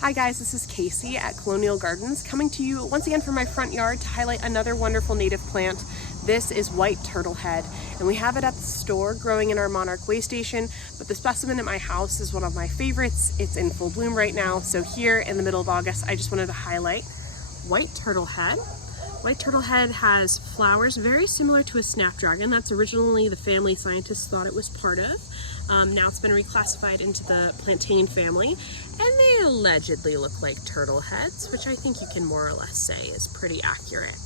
Hi guys, this is Casey at Colonial Gardens, coming to you once again from my front yard to highlight another wonderful native plant. This is white turtlehead, and we have it at the store growing in our monarch way station, but the specimen at my house is one of my favorites. It's in full bloom right now, so here in the middle of August, I just wanted to highlight white turtlehead. White turtlehead has flowers very similar to a snapdragon. That's originally the family scientists thought it was part of. Now it's been reclassified into the plantain family, and they allegedly look like turtle heads, which I think you can more or less say is pretty accurate.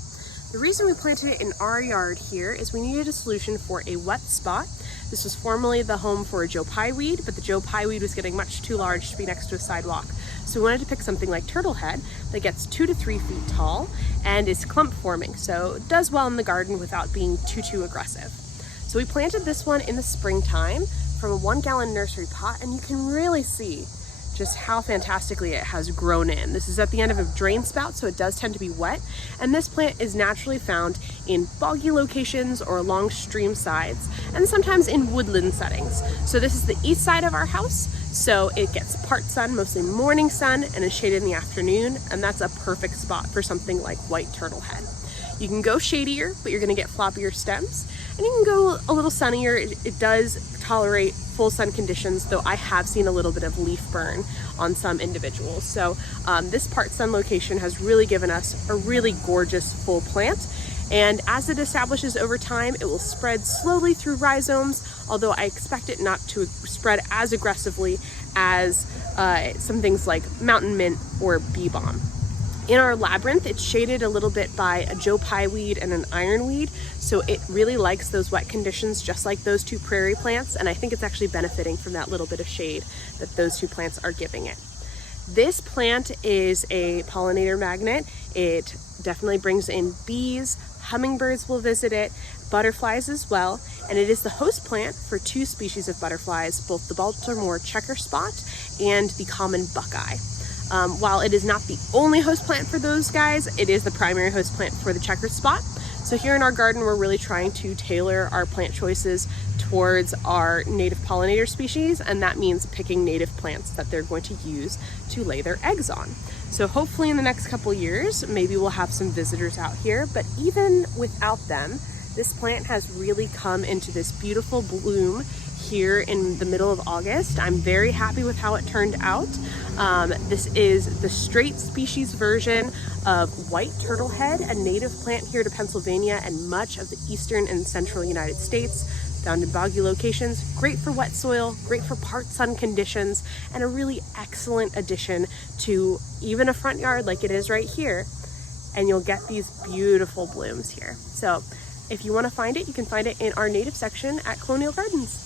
The reason we planted it in our yard here is we needed a solution for a wet spot. This was formerly the home for a Joe Pye weed, but the Joe Pye weed was getting much too large to be next to a sidewalk. So we wanted to pick something like turtlehead that gets 2 to 3 feet tall and is clump forming, so it does well in the garden without being too aggressive. So we planted this one in the springtime from a 1-gallon nursery pot, and you can really see just how fantastically it has grown in. This is at the end of a drain spout, so it does tend to be wet, and this plant is naturally found in boggy locations or along stream sides, and sometimes in woodland settings. So this is the east side of our house, so it gets part sun, mostly morning sun, and is shaded in the afternoon, and that's a perfect spot for something like white turtlehead. You can go shadier, but you're gonna get floppier stems, and you can go a little sunnier. It does tolerate full sun conditions, though I have seen a little bit of leaf burn on some individuals. So this part sun location has really given us a really gorgeous full plant. And as it establishes over time, it will spread slowly through rhizomes, although I expect it not to spread as aggressively as some things like mountain mint or bee balm. In our labyrinth, it's shaded a little bit by a Joe Pye weed and an ironweed, so it really likes those wet conditions just like those two prairie plants, and I think it's actually benefiting from that little bit of shade that those two plants are giving it. This plant is a pollinator magnet. It definitely brings in bees, hummingbirds will visit it, butterflies as well, and it is the host plant for 2 species of butterflies, both the Baltimore checker spot and the common buckeye. While it is not the only host plant for those guys, it is the primary host plant for the checker spot. So here in our garden, we're really trying to tailor our plant choices towards our native pollinator species, and that means picking native plants that they're going to use to lay their eggs on. So hopefully in the next couple years, maybe we'll have some visitors out here, but even without them, this plant has really come into this beautiful bloom here in the middle of August. I'm very happy with how it turned out. This is the straight species version of white turtlehead, a native plant here to Pennsylvania and much of the eastern and central United States, found in boggy locations, great for wet soil, great for part sun conditions, and a really excellent addition to even a front yard like it is right here. And you'll get these beautiful blooms here. So if you want to find it, you can find it in our native section at Colonial Gardens.